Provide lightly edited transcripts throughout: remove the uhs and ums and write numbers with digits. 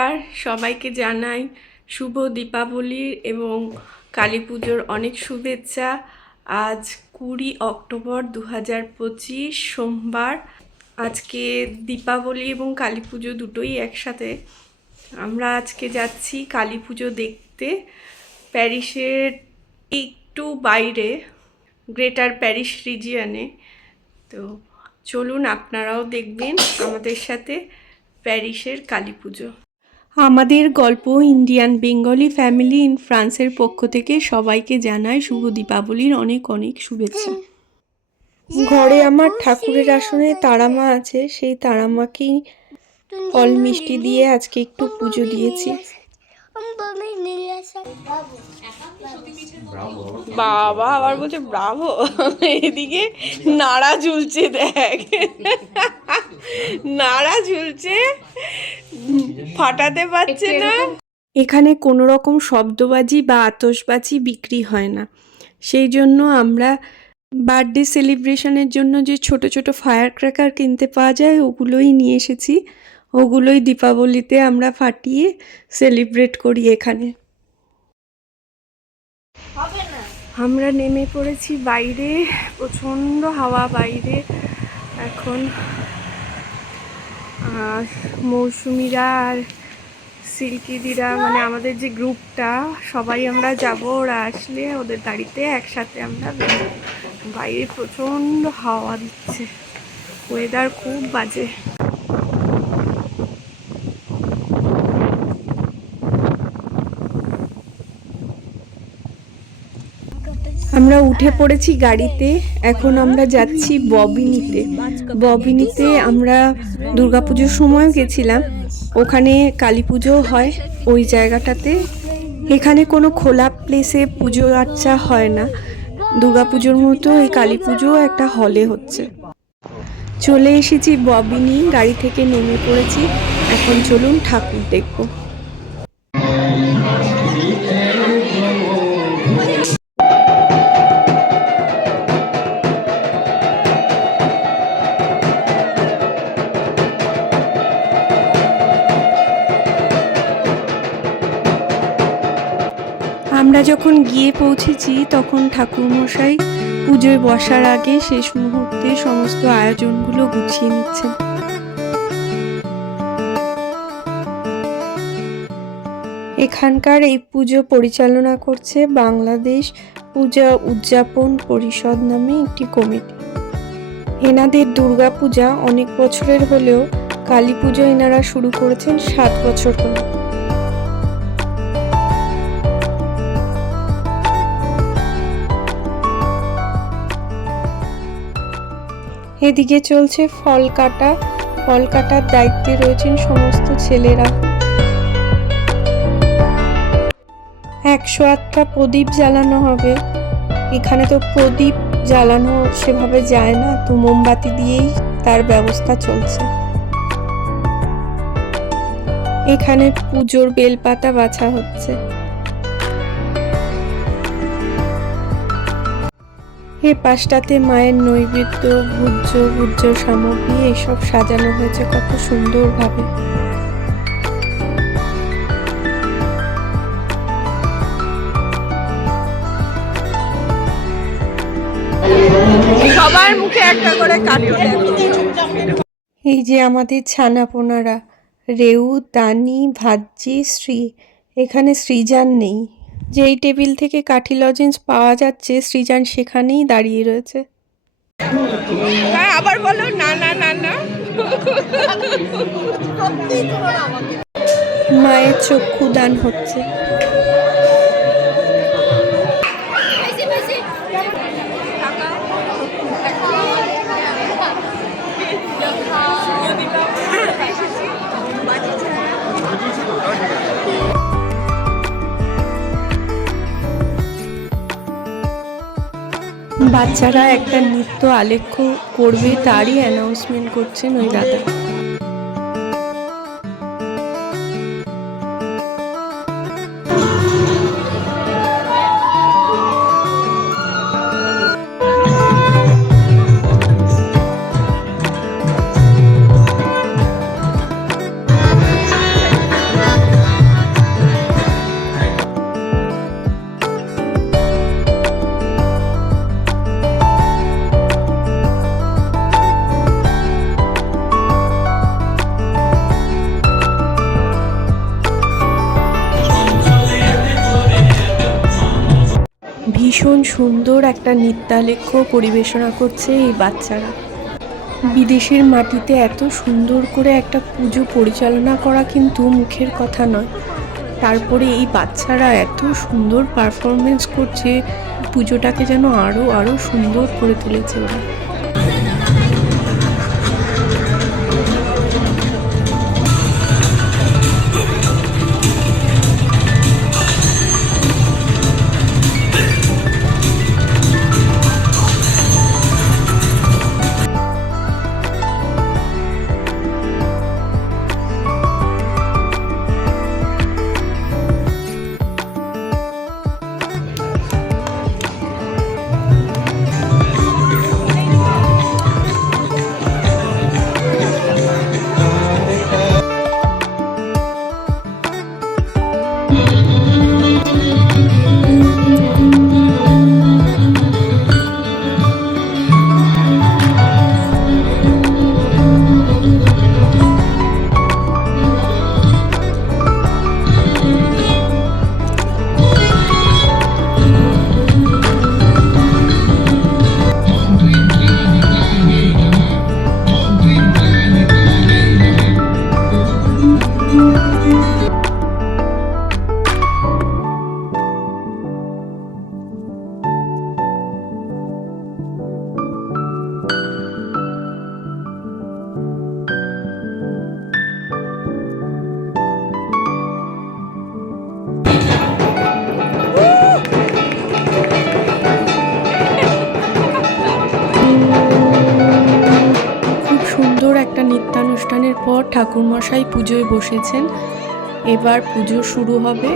নমস্কার, সবাইকে জানাই শুভ দীপাবলির এবং কালী পুজোর অনেক শুভেচ্ছা। আজ 20 অক্টোবর 2025 সোমবার। আজকে দীপাবলি এবং কালী পুজো দুটোই একসাথে। আমরা আজকে যাচ্ছি কালী পুজো দেখতে প্যারিসের একটু বাইরে, গ্রেটার প্যারিস রিজিয়নে। তো চলুন আপনারাও দেখবেন আমাদের সাথে প্যারিসের কালী পুজো। আমাদের গল্প ইন্ডিয়ান বেঙ্গলি ফ্যামিলি ইন ফ্রান্সের পক্ষ থেকে সবাইকে জানাই শুভ দীপাবলির অনেক অনেক শুভেচ্ছা। ঘরে আমার ঠাকুরের আসনে তারামা আছে, সেই তারামাকেই ফল মিষ্টি দিয়ে আজকে একটু পুজো দিয়েছি। বাবা আবার বলছে ব্রাভো, এদিকে নাড়া ঝুলছে, দেখ নাড়া ঝুলছে, ফাটাতে পারছে না। এখানে কোনো রকম শব্দবাজি বা আতশবাজি বিক্রি হয় না, সেই জন্য আমরা বার্থডে সেলিব্রেশনের জন্য যে ছোট ছোট ফায়ার ক্র্যাকার কিনতে পাওয়া যায় ওগুলোই নিয়ে এসেছি। ওগুলোই দীপাবলিতে আমরা ফাটিয়ে সেলিব্রেট করি এখানে। আমরা নেমে পড়েছি বাইরে, প্রচণ্ড হাওয়া বাইরে এখন। মৌসুমিরা আর সিল্কিদিরা, মানে আমাদের যে গ্রুপটা, সবাই আমরা যাব। ওরা আসলে ওদের গাড়িতে একসাথে আমরা বেরোবো। বাইরে প্রচণ্ড হাওয়া দিচ্ছে, ওয়েদার খুব বাজে। আমরা উঠে পড়েছি গাড়িতে, এখন আমরা যাচ্ছি ববিনিতে। ববিনিতে আমরা দুর্গাপুজোর সময়ও গেছিলাম, ওখানে কালী পুজো হয় ওই জায়গাটাতে। এখানে কোনো খোলা প্লেসে পুজো আর্চা হয় না, দুর্গাপুজোর মতো এই কালী পুজো একটা হলে হচ্ছে। চলে এসেছি ববিনি, গাড়ি থেকে নেমে পড়েছি। এখন চলুন ঠাকুর দেখবো। আমরা যখন গিয়ে পৌঁছেছি তখন ঠাকুরমশাই পুজোয় বসার আগে শেষ মুহূর্তে সমস্ত আয়োজনগুলো গুছিয়ে নিচ্ছেন। এখানকার এই পুজো পরিচালনা করছে বাংলাদেশ পূজা উদযাপন পরিষদ নামে একটি কমিটি। এনাদের দুর্গা পূজা অনেক বছরের হলেও কালী পুজো এনারা শুরু করেছেন 7 বছর হলো। এদিকে চলছে ফল কাটা। ফল কাটার দায়িত্বে রয়েছেন সমস্ত ছেলেরা। 108টা প্রদীপ জ্বালানো হবে। এখানে তো প্রদীপ জ্বালানো সেভাবে যায় না, তো মোমবাতি দিয়েই তার ব্যবস্থা চলছে। এখানে পুজোর বেলপাতা বাছা হচ্ছে। এই পাশটাতে মায়ের নৈবেদ্য, ভোজ্য সামগ্রী এসব সাজানো হয়েছে কত সুন্দরভাবে। সবার মুখে একটা করে কার্টুন। এই যে আমাদের ছানাপোনারা, রেউ, দানি, ভাজ্জি, শ্রী। এখানে সৃজান নেই। যেই টেবিল থেকে কাঠি লজেন্স পাওয়া যাচ্ছে সৃজান সেখানেই দাঁড়িয়ে রয়েছে। আবার বলো না না না না। মায়ের চক্ষুদান হচ্ছে। বাচ্চারা একটা নৃত্য আলেখ্য করবে, তারই অ্যানাউন্সমেন্ট করছেন ওই দাদা। ভীষণ সুন্দর একটা নৃত্যালেখ্য পরিবেশনা করছে এই বাচ্চারা। বিদেশের মাটিতে এত সুন্দর করে একটা পুজো পরিচালনা করা কিন্তু মুখের কথা নয়। তারপরে এই বাচ্চারা এত সুন্দর পারফরমেন্স করছে, পুজোটাকে যেন আরও সুন্দর করে তুলেছে ওরা। একটা নৃত্যানুষ্ঠানের পর ঠাকুরমশাই পুজোয় বসেছেন। এবার পুজো শুরু হবে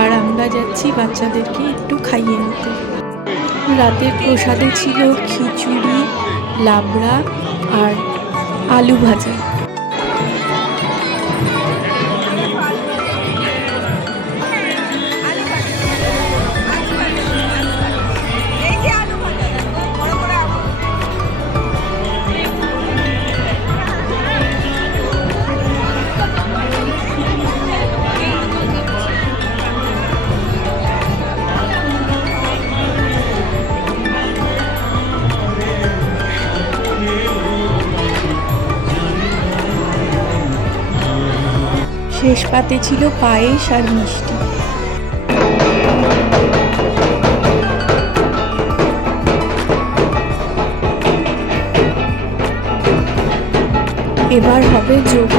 আর আমরা যাচ্ছি বাচ্চাদেরকে একটু খাইয়ে নিতে। রাতের প্রসাদে ছিল খিচুড়ি, লাবড়া আর আলু ভাজা। শেষ পাতে ছিল পায়েস আর মিষ্টি। এবার হবে যজ্ঞ।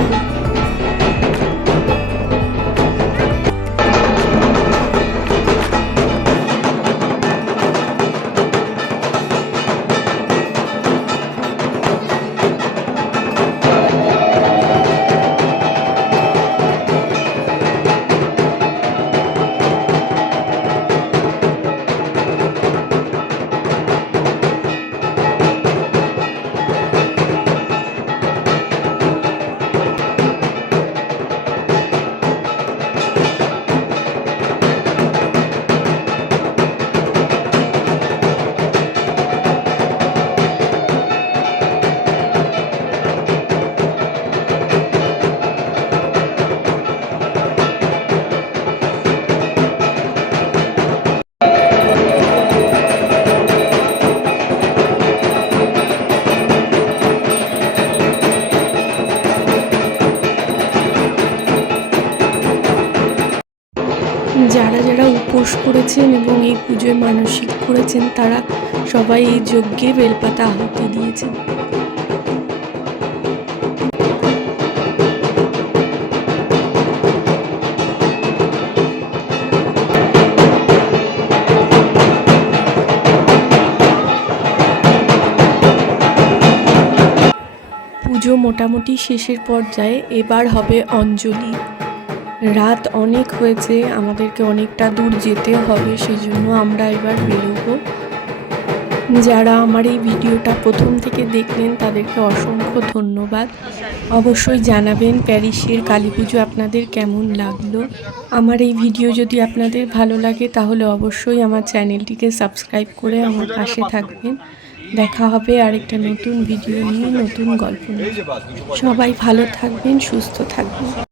যারা যারা উপোস করেছেন এবং এই পুজোয় মানসিক করেছেন তারা সবাই এই যজ্ঞে বেলপাতা আহুতি দিয়েছেন। পুজো মোটামুটি শেষের পর্যায়ে, এবার হবে অঞ্জলি। রাত অনেক হয়েছে, আমাদেরকে অনেকটা দূর যেতে হবে, সেই জন্য আমরা এবার বেরোবো। যারা আমার এই ভিডিওটা প্রথম থেকে দেখলেন তাদেরকে অসংখ্য ধন্যবাদ। অবশ্যই জানাবেন প্যারিসের কালী পুজো আপনাদের কেমন লাগলো। আমার এই ভিডিও যদি আপনাদের ভালো লাগে তাহলে অবশ্যই আমার চ্যানেলটিকে সাবস্ক্রাইব করে আমার পাশে থাকবেন। দেখা হবে আরেকটা নতুন ভিডিও নিয়ে, নতুন গল্প নিয়ে। সবাই ভালো থাকবেন, সুস্থ থাকবেন।